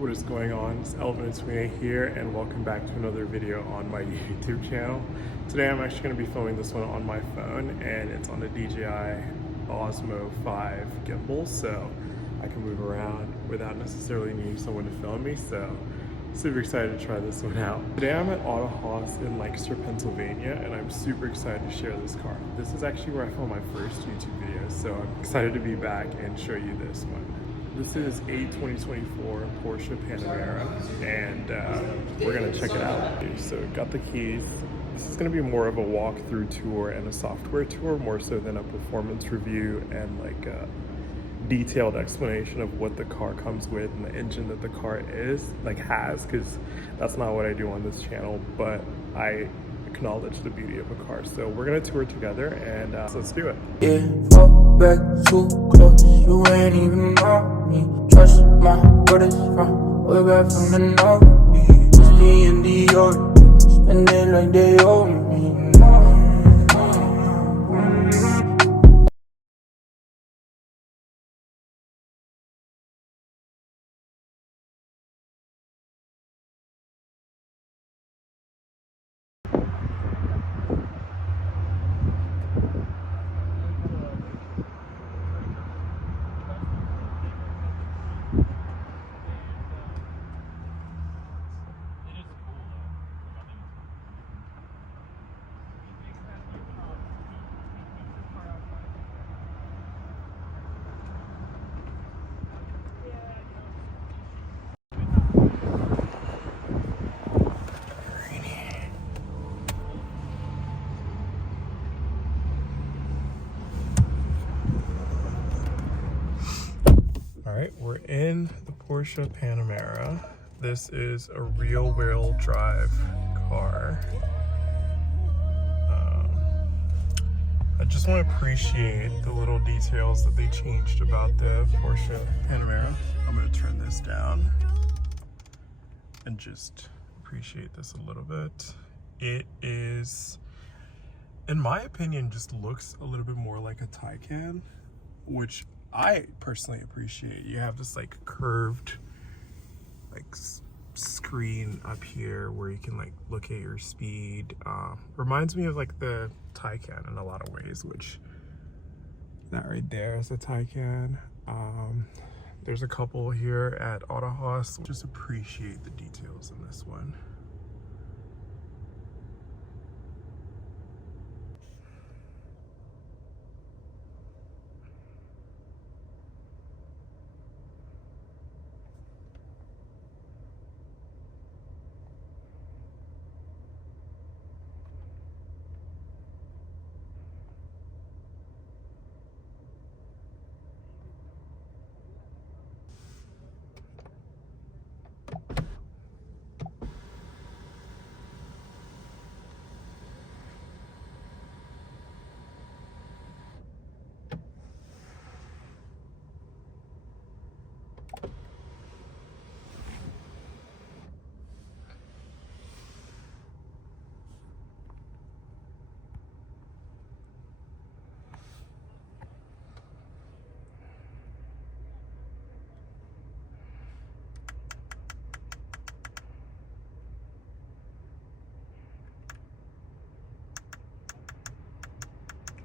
What is going on? It's Elvin Sweeney here, and welcome back to another video on my YouTube channel. Today I'm actually going to be filming this one on my phone, and it's on the DJI Osmo 5 gimbal, so I can move around without necessarily needing someone to film me, so super excited to try this one out. Today I'm at Autohaus in Lancaster, Pennsylvania, and I'm super excited to share this car. This is actually where I filmed my first YouTube video, so I'm excited to be back and show you this one. This is a 2024 Porsche Panamera, and we're gonna check it out. So got the keys. This is gonna be more of a walkthrough tour and a software tour, more so than a performance review and like a detailed explanation of what the car comes with and the engine that the car has, because that's not what I do on this channel, but I acknowledge the beauty of a car. So we're gonna tour together, and so let's do it. Yeah, fall back too close, you ain't even know me. Trust my brothers from way back from the north. Whiskey in the order, spend it like they owe me. All right, we're in the Porsche Panamera. This is a rear-wheel drive car. I just want to appreciate the little details that they changed about the Porsche Panamera. I'm going to turn this down and just appreciate this a little bit. It is, in my opinion, just looks a little bit more like a Taycan, which I personally appreciate. You have this like curved like screen up here where you can like look at your speed. Reminds me of like the Taycan in a lot of ways, which that right there is a Taycan. There's a couple here at Autohaus. Just appreciate the details in this one.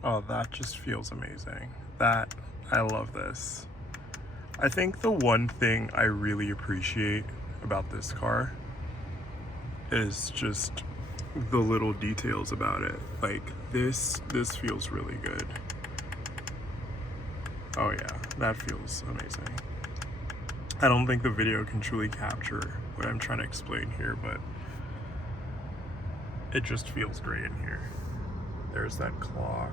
Oh, that just feels amazing. I love this. I think the one thing I really appreciate about this car is just the little details about it. Like this feels really good. Oh yeah, that feels amazing. I don't think the video can truly capture what I'm trying to explain here, but it just feels great in here. There's that clock.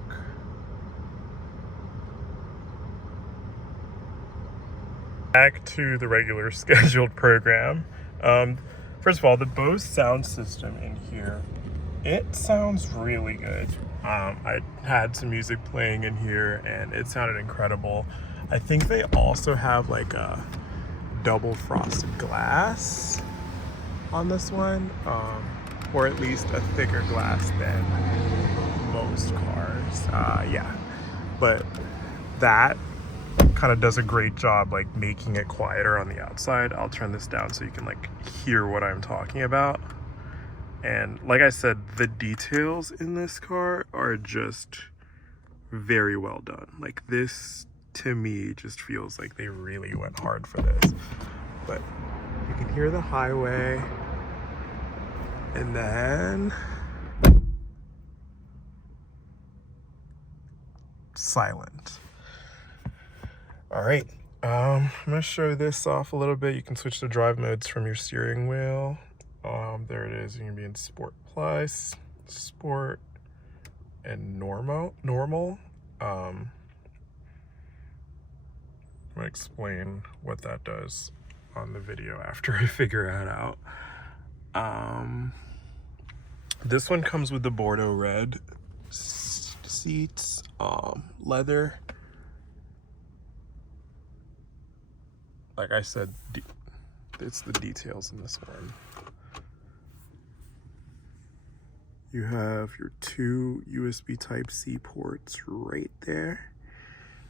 Back to the regular scheduled program. First of all, the Bose sound system in here, it sounds really good. I had some music playing in here and it sounded incredible. I think they also have like a double frosted glass on this one, or at least a thicker glass than most cars. Yeah, but that kind of does a great job like making it quieter on the outside. I'll turn this down so you can like hear what I'm talking about. And like I said, the details in this car are just very well done. Like this to me just feels like they really went hard for this. But you can hear the highway, and then silent. All right, I'm gonna show this off a little bit. You can switch the drive modes from your steering wheel. There it is. You can be in Sport Plus, Sport, and Normal. I'm gonna explain what that does on the video after I figure it out. This one comes with the Bordeaux red seats, leather. Like I said, it's the details in this one. You have your 2 USB Type-C ports right there.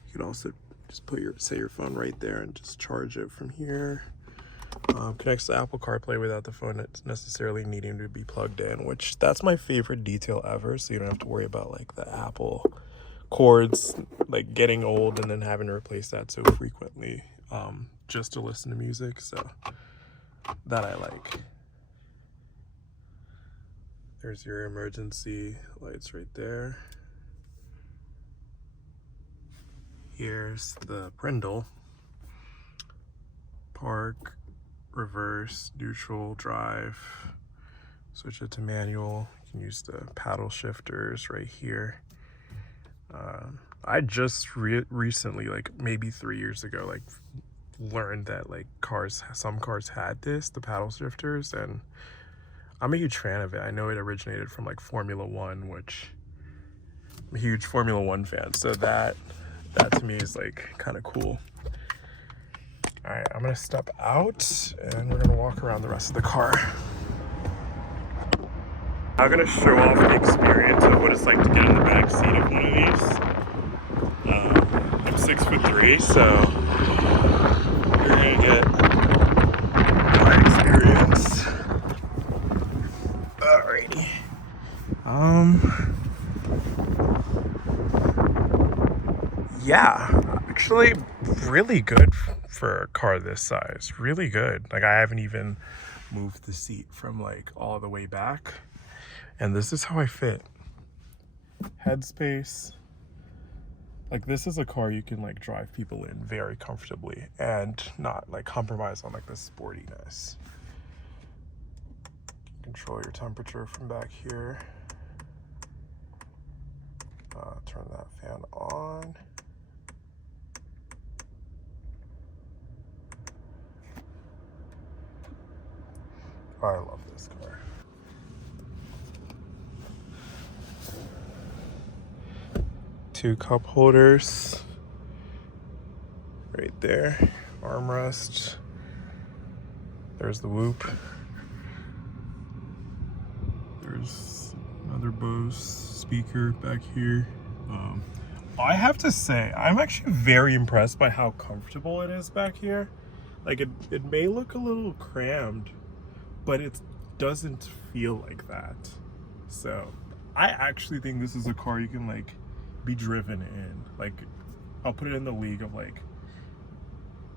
You can also just put your phone right there and just charge it from here. Connects to Apple CarPlay without the phone necessarily needing to be plugged in, which that's my favorite detail ever. So you don't have to worry about like the Apple cords like getting old and then having to replace that so frequently just to listen to music. So that I like. There's your emergency lights right there. Here's the brindle. Park, reverse, neutral, drive. Switch it to manual. You can use the paddle shifters right here. I just recently, like maybe 3 years ago, like learned that like some cars had this, the paddle shifters, and I'm a huge fan of it. I know it originated from like Formula One, which I'm a huge Formula One fan. So that to me is like kind of cool. All right, I'm gonna step out and we're gonna walk around the rest of the car. I'm gonna show off the experience of what it's like to get in the back seat of one of these. I'm 6'3", so you're gonna get my experience. Alrighty. Yeah, actually really good for a car this size. Really good. Like I haven't even moved the seat from like all the way back. And this is how I fit. Headspace. Like this is a car you can like drive people in very comfortably and not like compromise on like the sportiness. Control your temperature from back here. Turn that fan on. Oh, I love this car. Two cup holders right there. Armrest. There's the whoop. There's another Bose speaker back here. I have to say, I'm actually very impressed by how comfortable it is back here. Like it may look a little crammed, but it doesn't feel like that. So I actually think this is a car you can like be driven in. Like I'll put it in the league of like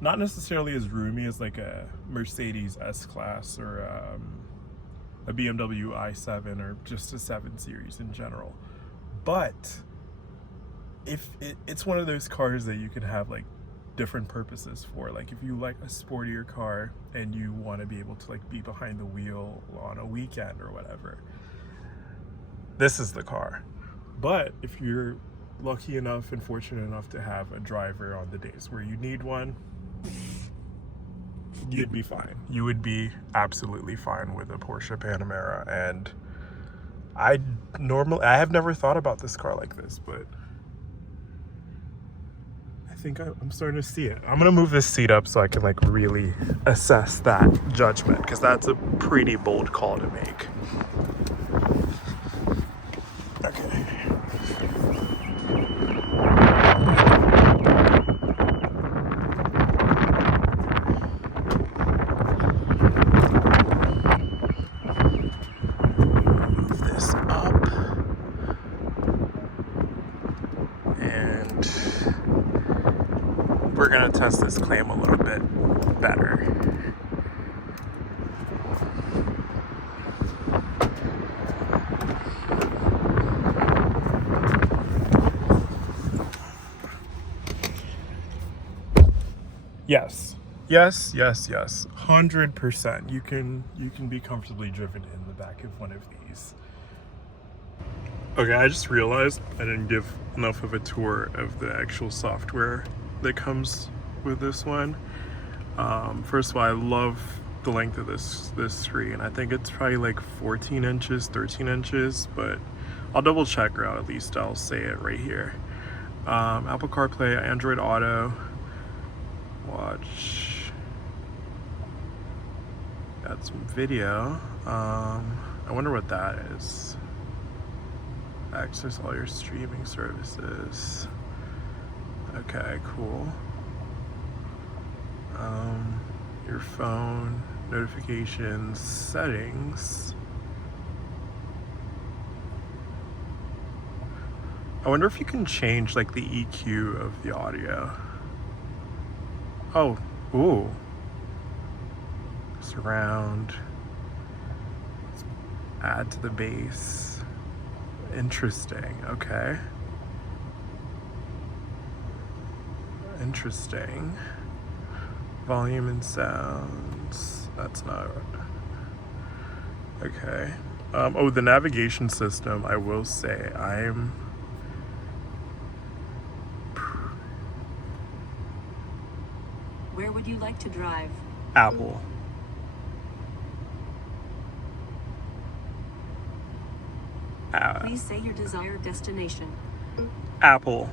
not necessarily as roomy as like a Mercedes S-Class or a BMW i7 or just a 7 Series in general. But if it's one of those cars that you can have like different purposes for. Like if you like a sportier car and you want to be able to like be behind the wheel on a weekend or whatever, this is the car. But if you're lucky enough and fortunate enough to have a driver on the days where you need one, you'd be fine. You would be absolutely fine with a Porsche Panamera. And I have never thought about this car like this, but I think I'm starting to see it. I'm gonna move this seat up so I can like really assess that judgment, because that's a pretty bold call to make. Okay. play them a little bit better. Yes. Yes, 100%. You can be comfortably driven in the back of one of these. Okay, I just realized I didn't give enough of a tour of the actual software that comes with this one. First of all, I love the length of this screen. I think it's probably like 14 inches, 13 inches, but I'll double check, or at least I'll say it right here. Apple CarPlay, Android Auto, watch. Got some video. I wonder what that is. Access all your streaming services. Okay, cool. Your phone, notifications, settings. I wonder if you can change like the EQ of the audio. Oh, ooh. Surround. Let's add to the bass. Interesting. Okay. Interesting. Volume and sounds. That's not. Okay. Oh, the navigation system. I will say I'm. Where would you like to drive? Apple. Please say your desired destination. Apple.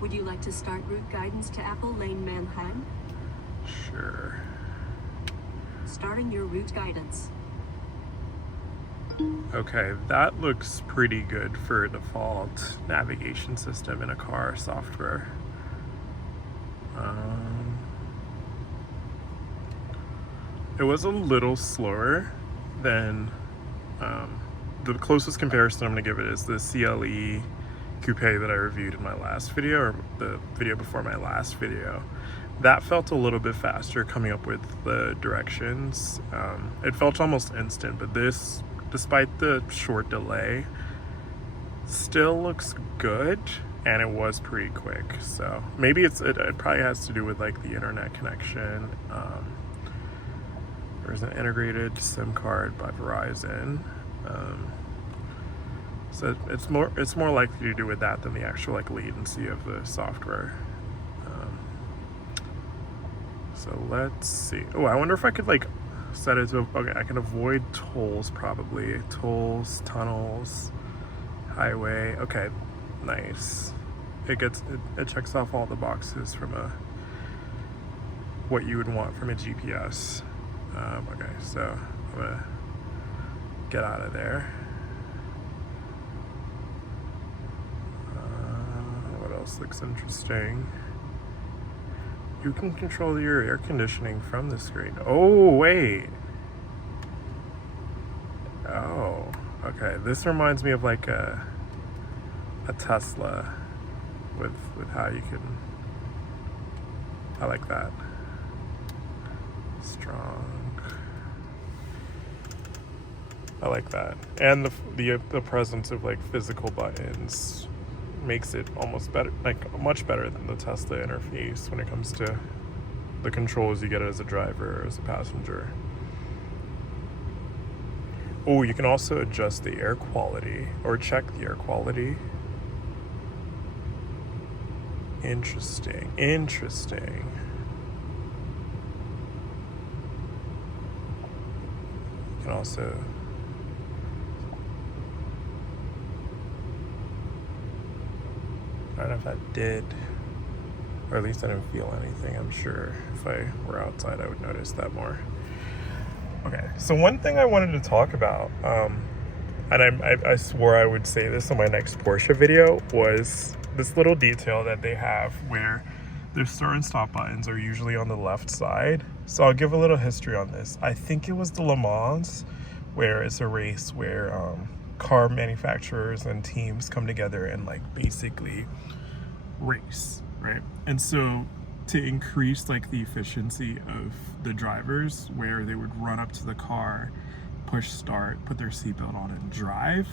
Would you like to start route guidance to Apple Lane, Mannheim? Sure. Starting your route guidance. Okay, that looks pretty good for a default navigation system in a car software. It was a little slower than the closest comparison I'm going to give it is the CLE Coupe that I reviewed in my last video, or the video before my last video. That felt a little bit faster coming up with the directions. It felt almost instant, but this, despite the short delay, still looks good, and it was pretty quick. So maybe it probably has to do with like the internet connection. There's an integrated SIM card by Verizon. So it's more likely to do with that than the actual like latency of the software. So let's see. Oh, I wonder if I could like set it to, okay, I can avoid tolls probably. Tolls, tunnels, highway. Okay, nice. It checks off all the boxes from what you would want from a GPS. Okay, so I'm gonna get out of there. What else looks interesting? You can control your air conditioning from the screen. Oh, wait. Oh, okay. This reminds me of like a Tesla with how you can. I like that. Strong. I like that, and the presence of like physical buttons makes it almost better, like much better than the Tesla interface when it comes to the controls you get as a driver or as a passenger. Oh, you can also adjust the air quality or check the air quality. Interesting. You can also I don't know if that did, or at least I didn't feel anything. I'm sure if I were outside, I would notice that more. Okay, so one thing I wanted to talk about, and I swore I would say this in my next Porsche video, was this little detail that they have where their start and stop buttons are usually on the left side. So I'll give a little history on this. I think it was the Le Mans, where it's a race where car manufacturers and teams come together and like basically race, right? And so to increase like the efficiency of the drivers, where they would run up to the car, push start, put their seatbelt on and drive,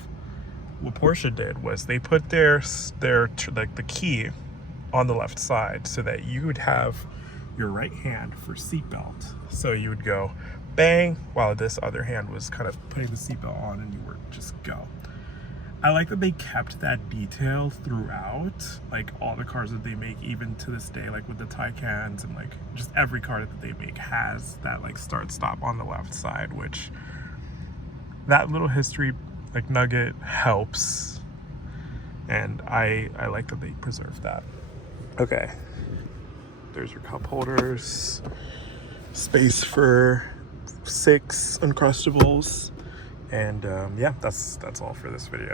what Porsche did was they put their like the key on the left side so that you would have your right hand for seatbelt. So you would go bang while this other hand was kind of putting the seatbelt on, and you were just go. I like that they kept that detail throughout, like all the cars that they make, even to this day, like with the Taycans and like just every car that they make has that like start stop on the left side, which that little history like nugget helps, and I like that they preserve that. Okay, there's your cup holders, space for 6 Uncrustables, and yeah, that's all for this video.